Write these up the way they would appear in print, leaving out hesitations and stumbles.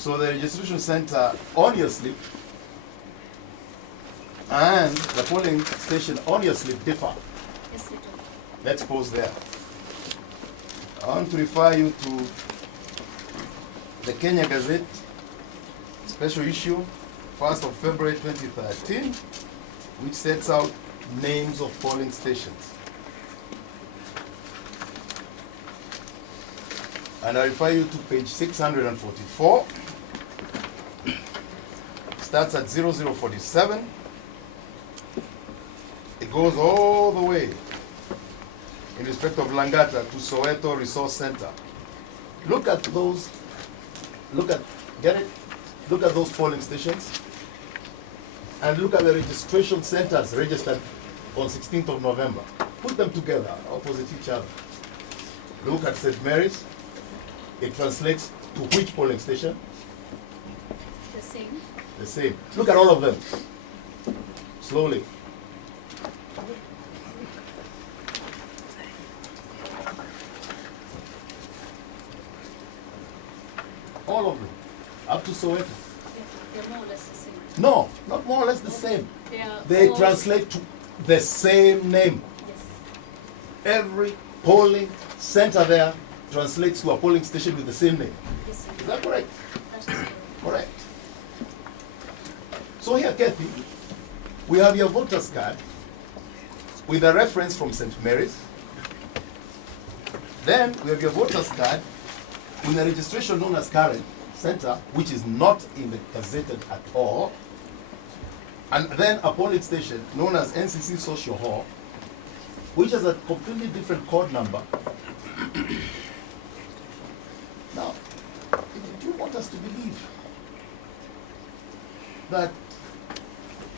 So the registration center on your slip and the polling station on your slip differ. Yes, they do. Let's pause there. I want to refer you to the Kenya Gazette, special issue, 1st of February 2013, which sets out names of polling stations. And I refer you to page 644, starts at 0047. It goes all the way in respect of Langata to Soweto Resource Center. Look at those, get it? Look at those polling stations and look at the registration centers registered on 16th of November. Put them together, opposite each other. Look at St. Mary's. It translates to which polling station? The same. The same. Look at all of them. Slowly. All of them. Up to Soweto. They're more or less the same. No, not more or less the same. They They translate to the same name. Yes. Every polling center there translates to a polling station with the same name. Yes, sir. Is that correct? That is correct. Correct. So here, Kethi, we have your voter's card with a reference from St. Mary's. Then we have your voter's card with a registration known as current center, which is not in the gazetted at all. And then a polling station known as NCC Social Hall, which has a completely different code number. Now, do you want us to believe that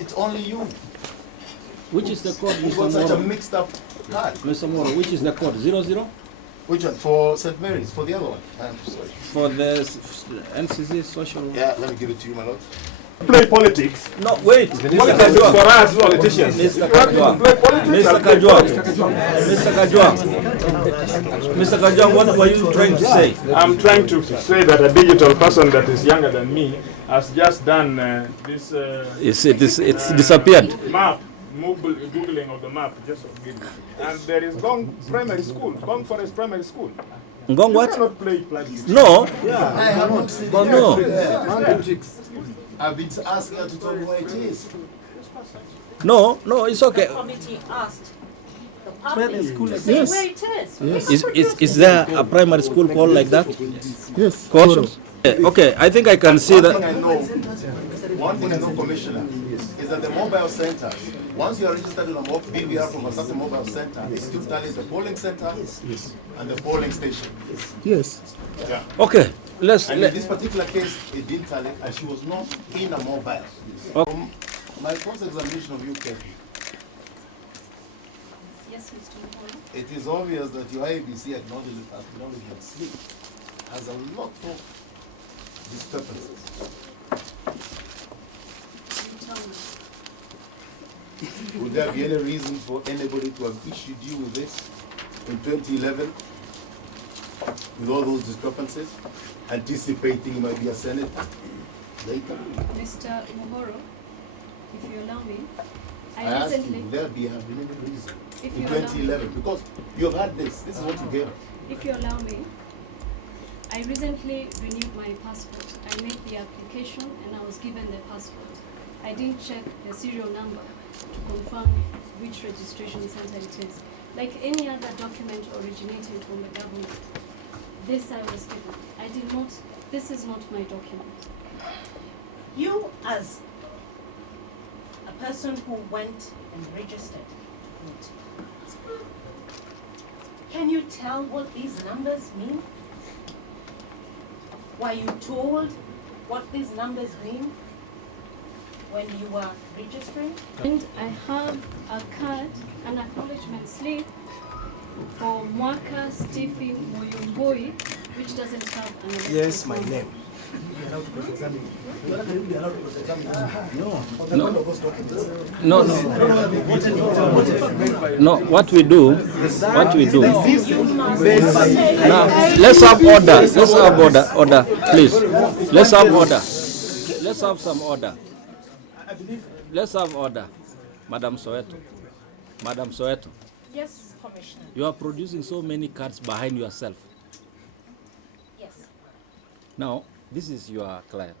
it's only you Which is the code, who got Mr. such a Moro? mixed up card? Mr. Moro, which is the code? 00? Which one? For St. Mary's, for the other one. I'm sorry. For the NCC social... Yeah, let me give it to you, my lord. Play politics. No, wait. Politics is for us politicians. Mr. You want me to play politics? Mr. Mr. Kajwang, what were you trying to say? I'm trying to say that a digital person that is younger than me has just done this It's disappeared. map, Googling of the map, just of Guinea. And there is Gong Primary School, Gong Forest Primary School. Ngong You what? cannot play politics. No. I have not seen Oh, it. no. I've been asked her to tell me where it is. No, it's okay. Committee asked the public to say Yes. where it is. Is there a primary school called like that? Yes. Called? Okay, I think I can see One thing that. one thing I know, Commissioner, is that the mobile centers, once you are registered in a BVR from a certain mobile center, it still tallies the polling center and the polling station. Yes. Yeah. Okay, let's... And in this particular case, it didn't tally, and she was not in a mobile. From my cross-examination of you, Kethi, Yes, Mr. Moro. it is obvious that your IBC acknowledgement slip has a lot of discrepancies. You tell me. Would there be any reason for anybody to have issued you with this in 2011 with all those discrepancies, anticipating you might be a senator later? Mr. Mohoro, if you allow me, I I asked you, recently, would there be have been any reason if in you allow me, 2011? Because you've had this is what you gave us. if you allow me, I recently renewed my passport. I made the application and I was given the passport. I didn't check the serial number to confirm which registration center it is. Like any other document originating from the government, this I was given. I did not, this is not my document. You, as a person who went and registered to vote, can you tell what these numbers mean? Were you told what these numbers mean when you were registering? And I have a card, an acknowledgement slip for Mwaka Stephen Moyongoi, which doesn't have an Yes, my name. No, no. What we do. Now, let's have order. Let's have order, please. Let's have order. Let's have some order. Let's have order, Madam Soweto. Madam Soweto. Yes, Commissioner. You are producing so many cards behind yourself. Yes. Now, this is your client.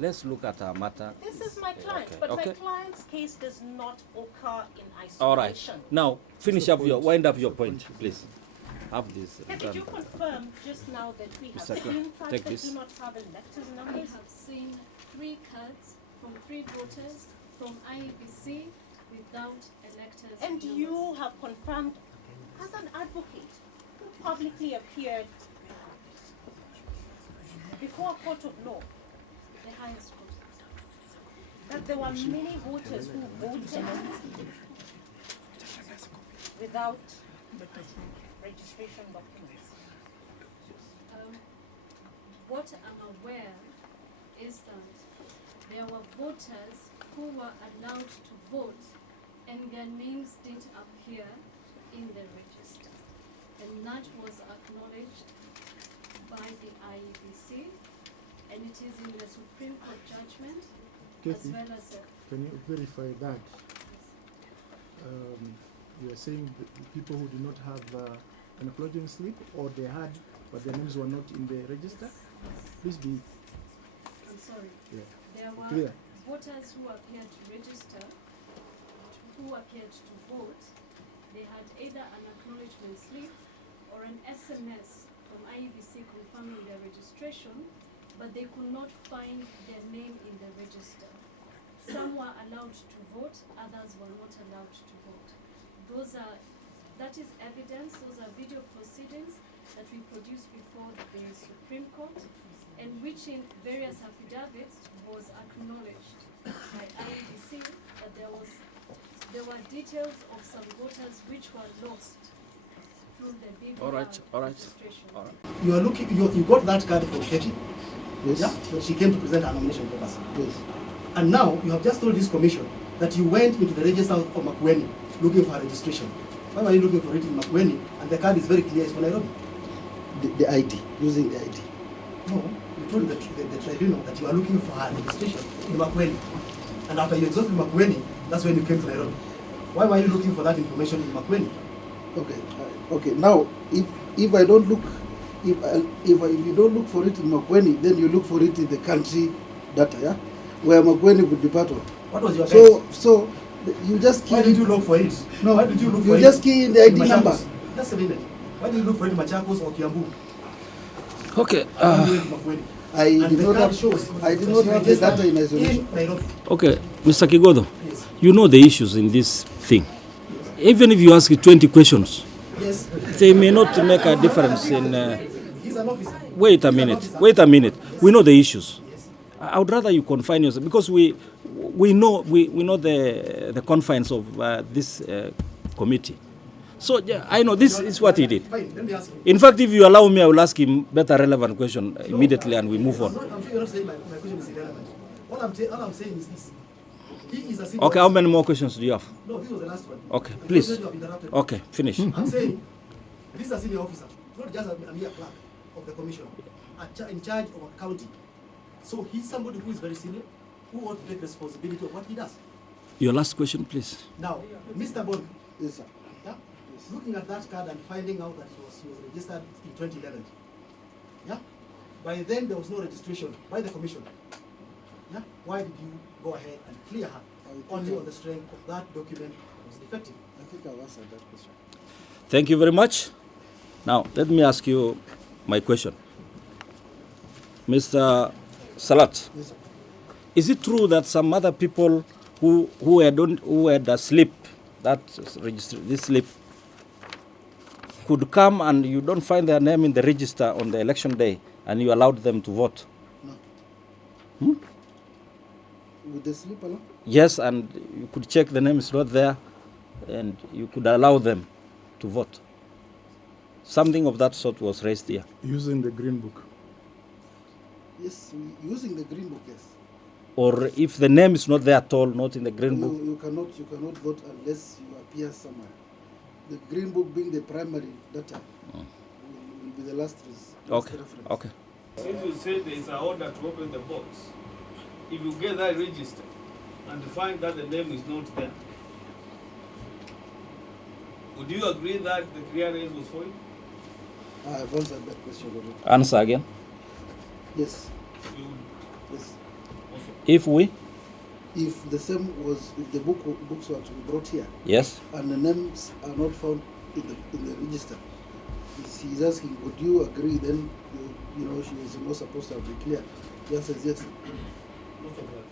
Let's look at our matter. This is my client, Okay, but okay. my client's case does not occur in isolation. All right. Now, wind up your point, please. Have this. Did you confirm just now that we have Mr. Clerk, seen cards take that this. do not have electors' I numbers? have seen 3 cards from 3 voters from IEBC without electors' And numbers. you have confirmed, as an advocate who publicly appeared before a court of law, The highest court. that there were many voters who voted without registration documents. What I'm aware is that there were voters who were allowed to vote and their names didn't appear in the register. And that was acknowledged by the IEBC, and it is in the Supreme Court judgment, as Kethi, well as can you verify that? You are saying that the people who do not have an acknowledgement slip, or they had, but their names were not in the register? Please be I'm sorry. yeah, There were clear. voters who appeared to register, who appeared to vote. They had either an acknowledgement slip or an SMS from IEBC confirming their registration, but they could not find their name in the register. Some were allowed to vote, others were not allowed to vote. That is evidence, those are video proceedings that we produced before the Supreme Court, and which in various affidavits was acknowledged by IEBC that there were details of some voters which were lost through the BVR All right. registration. All right. You are looking. You got that card from Kethi. Yes. Yeah. When she came to present her nomination papers. Yes. And now you have just told this commission that you went into the register of Makueni looking for a registration. Why were you looking for it in Makueni? And the card is very clear. It's for Nairobi. The ID, using the ID. No, you told the tribunal that you are looking for her registration in Makueni. And after you exhausted Makueni, that's when you came to Nairobi. Why were you looking for that information in Makueni? Okay. Okay. Now, if I don't look, if you don't look for it in Makueni, then you look for it in the country data, yeah, where Makueni would be part of. What was your So you just key. Why did you look for it? No, Why did you look for you it? just key in the ID in number. Machakos? Just a minute. Why did you look for it in Machakos or Kiambu? Okay. Makueni. I did not have the data in isolation. Nairobi. Okay, Mr. Kigodo, Yes. you know the issues in this thing. Even if you ask 20 questions, Yes. they may not make a difference in. He's an officer. Wait a minute. We know the issues. I would rather you confine yourself because we know the confines of this committee. So yeah, I know this is what he did. Fine, let me ask you. In fact, if you allow me, I will ask him better relevant question immediately, and we move on. I'm sure you're not saying my question is irrelevant. All I'm saying is this. He is a senior Okay, how officer. many more questions do you have? No, this was the last one. Okay, The please. president you have interrupted. Okay, finish. I'm saying this is a senior officer, not just a mere clerk of the commission, in charge of a county. So he's somebody who is very senior, who ought to take responsibility of what he does. Your last question, please. Now, Mr. Bond, Yes, sir. yeah, looking at that card and finding out that he was registered in 2011. Yeah? By then there was no registration by the commission. Yeah? Why did you go ahead and clear her only on the strength of that document that was defective? I think I've answered that question. Thank you very much. Now, let me ask you my question. Mr. Salat, Yes, sir. is it true that some other people who had a slip, this slip, could come and you don't find their name in the register on the election day and you allowed them to vote? No. With the slip alone? Yes, and you could check the name is not there and you could allow them to vote. Something of that sort was raised here. Using the green book. Yes, using the green book, yes. Or if the name is not there at all, not in the green No, book? you cannot vote unless you appear somewhere. The green book being the primary data will be the last Okay, reference. okay. Since you say there is an order to open the box, if you get that register and find that the name is not there, would you agree that the clearance was for you? I have answered that question already. Answer again. Yes. You would Yes. also. If we? If the books were to be brought here, Yes. and the names are not found in the register, he's asking, would you agree? Then she was not supposed to have declared. The answer is yes. Most of that.